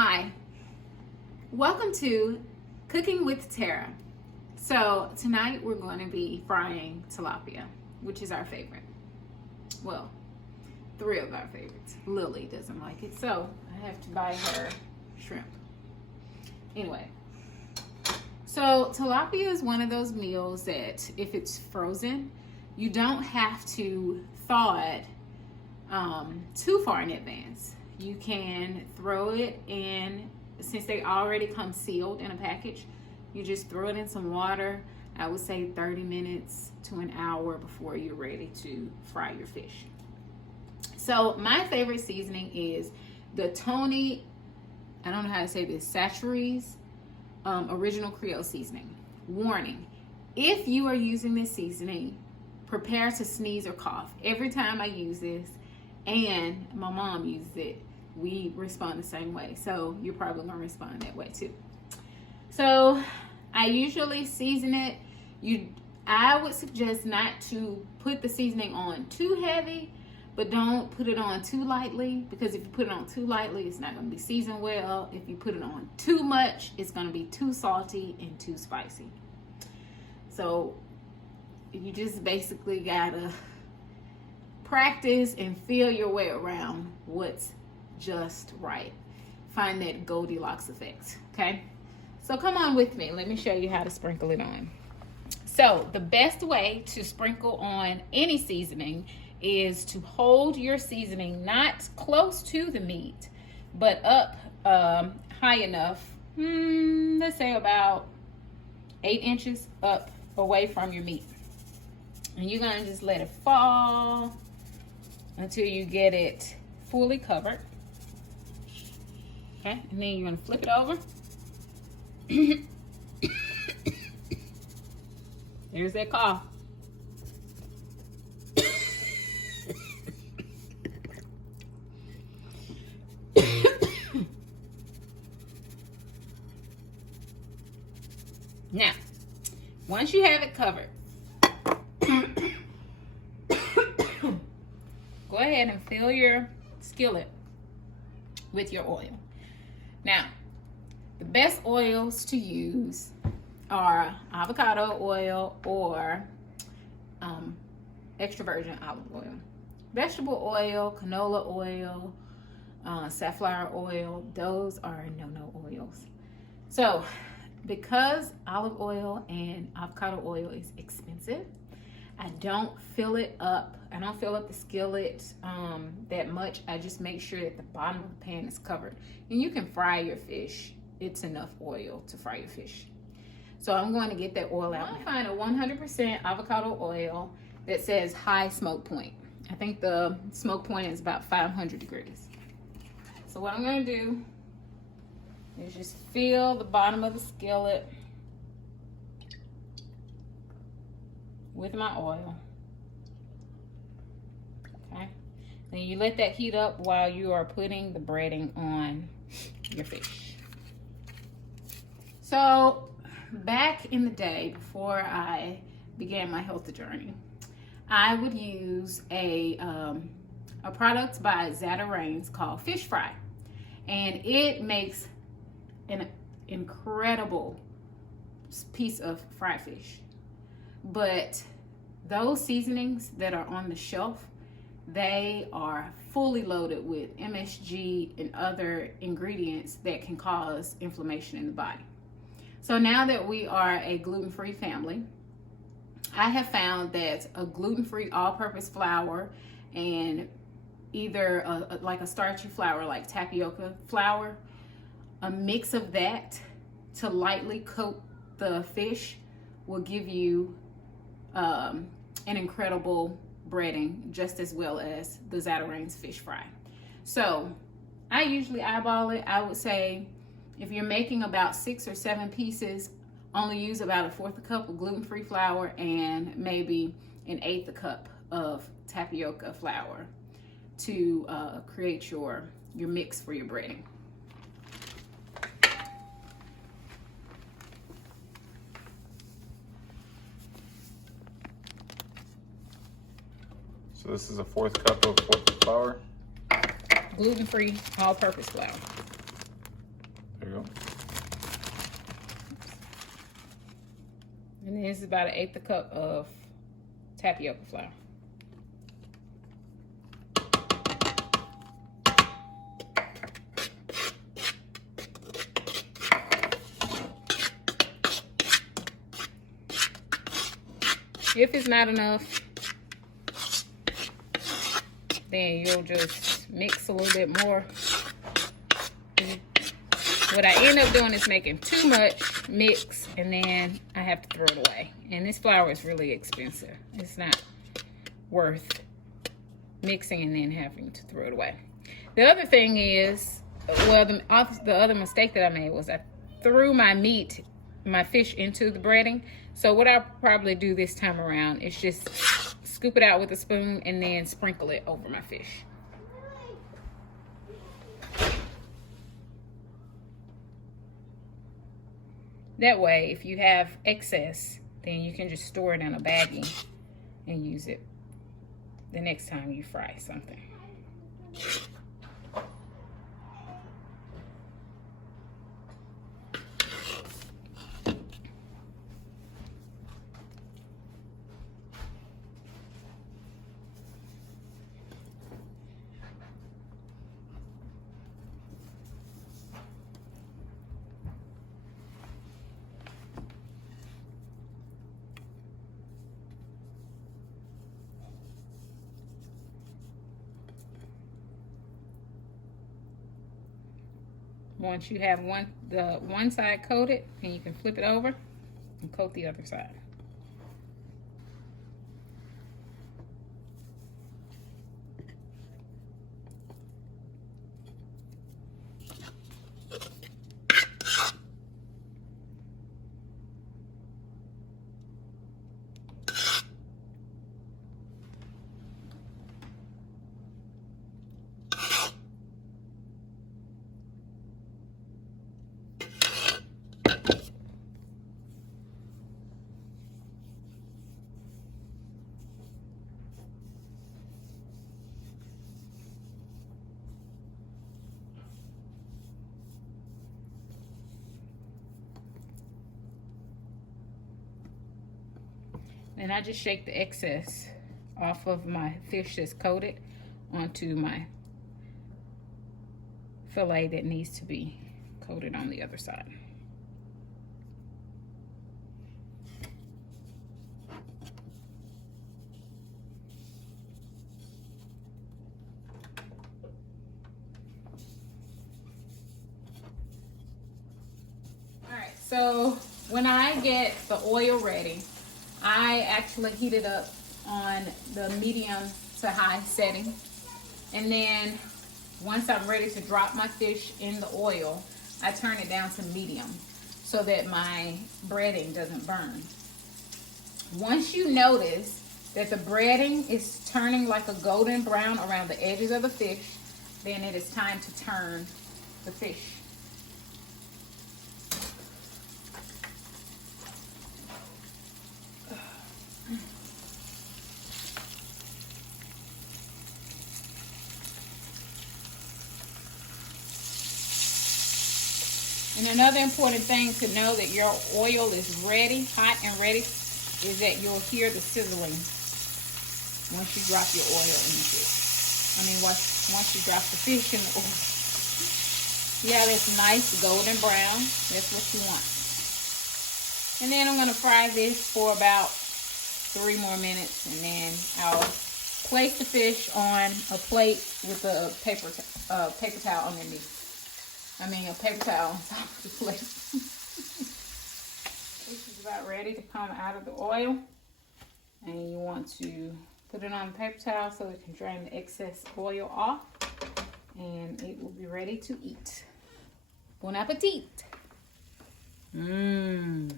Hi, welcome to Cooking with Tara. So tonight we're going to be frying tilapia, which is our favorite. Well, three of our favorites. Lily doesn't like it, so I have to buy her shrimp. Anyway, so tilapia is one of those meals that if it's frozen, you don't have to thaw it too far in advance. You can throw it in, since they already come sealed in a package, you just throw it in some water. I would say 30 minutes to an hour before you're ready to fry your fish. So my favorite seasoning is the Tony, I don't know how to say this, Chachere's original Creole seasoning. Warning, if you are using this seasoning, prepare to sneeze or cough. Every time I use this, and my mom uses it, we respond the same way. So you're probably gonna respond that way too. So I usually season it. I would suggest not to put the seasoning on too heavy, but don't put it on too lightly, because if you put it on too lightly, it's not gonna be seasoned well. If you put it on too much, it's gonna be too salty and too spicy. So you just basically gotta practice and feel your way around what's just right. Find that Goldilocks effect, okay? So come on with me. Let me show you how to sprinkle it on. So the best way to sprinkle on any seasoning is to hold your seasoning not close to the meat, but up high enough, let's say about 8 inches up away from your meat. And you're gonna just let it fall until you get it fully covered. Okay, and then you're gonna flip it over. There's that cough. Now, once you have it covered, go ahead and fill your skillet with your oil. Now, the best oils to use are avocado oil or extra virgin olive oil. Vegetable oil, canola oil, safflower oil, those are no-no oils. So, because olive oil and avocado oil is expensive, I don't fill it up. I don't fill up the skillet that much. I just make sure that the bottom of the pan is covered. And you can fry your fish. It's enough oil to fry your fish. So I'm going to get that oil out. I find a 100% avocado oil that says high smoke point. I think the smoke point is about 500 degrees. So what I'm going to do is just fill the bottom of the skillet with my oil. Okay, then you let that heat up while you are putting the breading on your fish. So back in the day, before I began my health journey, I would use a product by Zatarain's called Fish Fry, and it makes an incredible piece of fried fish. But those seasonings that are on the shelf, they are fully loaded with MSG and other ingredients that can cause inflammation in the body. So now that we are a gluten-free family, I have found that a gluten-free all-purpose flour and either like a starchy flour like tapioca flour, a mix of that to lightly coat the fish will give you an incredible breading, just as well as the Zatarain's fish fry. So I usually eyeball it. I would say if you're making about 6 or 7 pieces, only use about 1/4 cup of gluten-free flour and maybe 1/8 cup of tapioca flour to create your mix for your breading. So this is 1/4 cup of flour? Gluten-free all-purpose flour. There you go. And then this is about 1/8 cup of tapioca flour. If it's not enough, then you'll just mix a little bit more. What I end up doing is making too much mix, and then I have to throw it away. And this flour is really expensive. It's not worth mixing and then having to throw it away. The other thing is, well, the other mistake that I made was I threw my fish into the breading. So what I'll probably do this time around is just scoop it out with a spoon and then sprinkle it over my fish. That way, if you have excess, then you can just store it in a baggie and use it the next time you fry something. Once you have the one side coated, and you can flip it over and coat the other side. And I just shake the excess off of my fish that's coated onto my fillet that needs to be coated on the other side. All right, so when I get the oil ready, I actually heat it up on the medium to high setting. And then once I'm ready to drop my fish in the oil, I turn it down to medium so that my breading doesn't burn. Once you notice that the breading is turning like a golden brown around the edges of the fish, then it is time to turn the fish. And another important thing to know that your oil is ready, hot and ready, is that you'll hear the sizzling once you drop your oil in the fish. I mean, once you drop the fish in the oil. Yeah, that's nice golden brown. That's what you want. And then I'm going to fry this for about 3 more minutes, and then I'll place the fish on a plate with a paper towel underneath. I mean, a paper towel on top of the plate. This is about ready to come out of the oil. And you want to put it on the paper towel so it can drain the excess oil off. And it will be ready to eat. Bon appetit. Mmm.